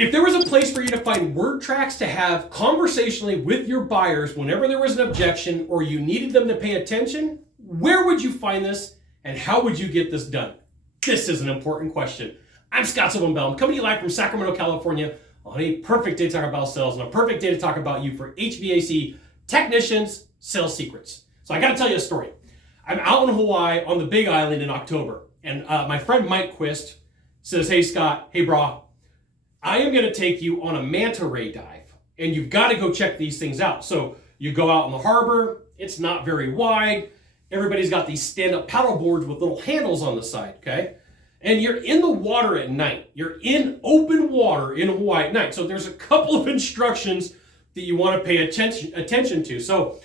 If there was a place for you to find word tracks to have conversationally with your buyers whenever there was an objection or you needed them to pay attention, where would you find this and how would you get this done? This is an important question. I'm Scott Sylvan. I'm coming to you live from Sacramento, California on a perfect day to talk about sales and a perfect day to talk about you for HVAC technicians, sales secrets. So I got to tell you a story. I'm out in Hawaii on the Big Island in October, and my friend Mike Quist says, "Hey Scott, hey brah, I am going to take you on a manta ray dive, and you've got to go check these things out." So you go out in the harbor. It's not very wide. Everybody's got these stand-up paddle boards with little handles on the side, okay? And you're in the water at night. You're in open water in Hawaii at night. So there's a couple of instructions that you want to pay attention to. So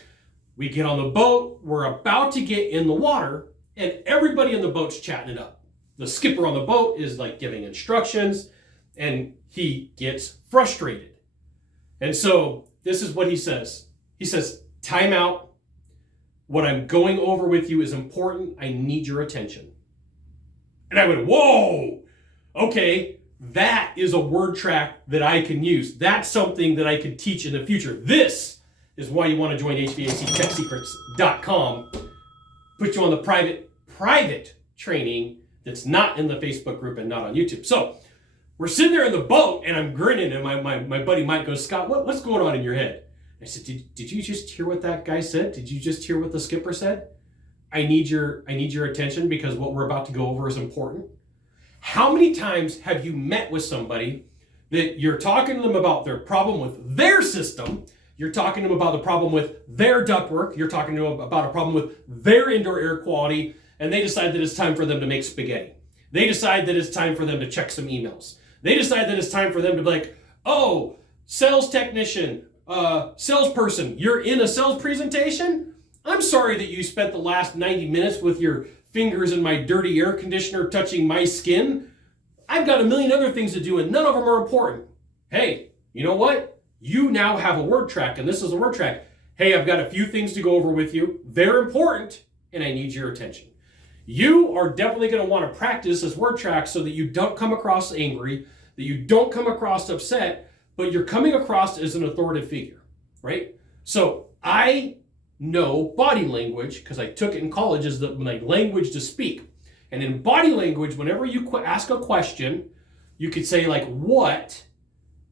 we get on the boat. We're about to get in the water, and everybody in the boat's chatting it up. The skipper on the boat is like giving instructions, and he gets frustrated. And so this is what he says. He says, "Time out. What I'm going over with you is important. I need your attention." And I went, whoa, okay, that is a word track that I can use. That's something that I could teach in the future. This is why you want to join HVACTechSecrets.com. Put you on the private training that's not in the Facebook group and not on YouTube. So we're sitting there in the boat, and I'm grinning, and my buddy Mike goes, "Scott, what's going on in your head?" I said, did you just hear what that guy said? Did you just hear what the skipper said? I need your attention because what we're about to go over is important. How many times have you met with somebody that you're talking to them about their problem with their system, you're talking to them about the problem with their ductwork, you're talking to them about a problem with their indoor air quality, and they decide that it's time for them to make spaghetti. They decide that it's time for them to check some emails. They decide that it's time for them to be like, "Oh, sales technician, salesperson, you're in a sales presentation? I'm sorry that you spent the last 90 minutes with your fingers in my dirty air conditioner touching my skin. I've got a million other things to do, and none of them are important." Hey, you know what? You now have a word track, and this is a word track. Hey, I've got a few things to go over with you. They're important, and I need your attention. You are definitely going to want to practice this word track so that you don't come across angry, that you don't come across upset, but you're coming across as an authoritative figure, right? So I know body language because I took it in college as my language to speak. And in body language, whenever you ask a question, you could say like, "What?"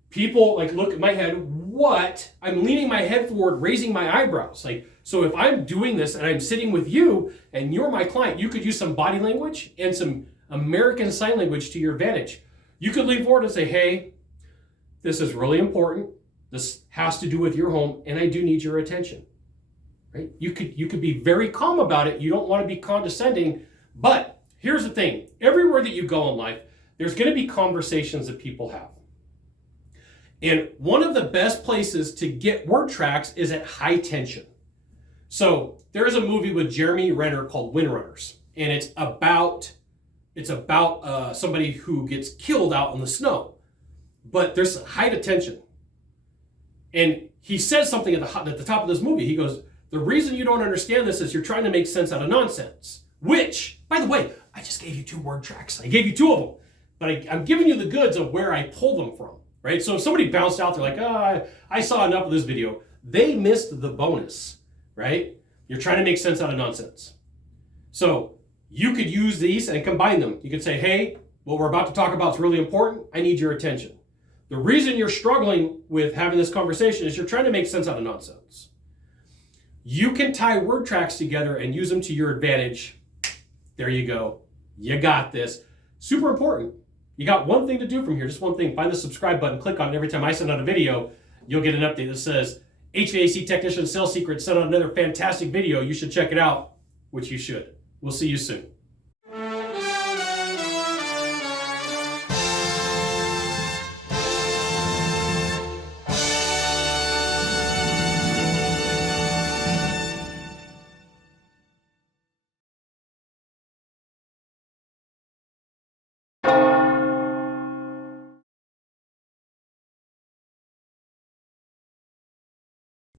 People like look at my head, "What?" I'm leaning my head forward, raising my eyebrows. Like, so if I'm doing this and I'm sitting with you and you're my client, you could use some body language and some American Sign Language to your advantage. You could lean forward and say, "Hey, this is really important. This has to do with your home, and I do need your attention." Right? You could be very calm about it. You don't want to be condescending, but here's the thing. Everywhere that you go in life, there's going to be conversations that people have. And one of the best places to get word tracks is at high tension. So there is a movie with Jeremy Renner called Windrunners, and it's about somebody who gets killed out in the snow, but there's high tension. And he says something at the top of this movie. He goes, "The reason you don't understand this is you're trying to make sense out of nonsense." Which, by the way, I just gave you 2 word tracks. I gave you 2 of them, but I'm giving you the goods of where I pull them from, right? So if somebody bounced out, they're like, I saw enough of this video. They missed the bonus, right? You're trying to make sense out of nonsense. So you could use these and combine them. You could say, "Hey, what we're about to talk about is really important. I need your attention. The reason you're struggling with having this conversation is you're trying to make sense out of nonsense." You can tie word tracks together and use them to your advantage. There you go. You got this. Super important. You got one thing to do from here, just one thing. Find the subscribe button, click on it. Every time I send out a video, you'll get an update that says, "HVAC Technician Sales Secrets sent out another fantastic video. You should check it out," which you should. We'll see you soon.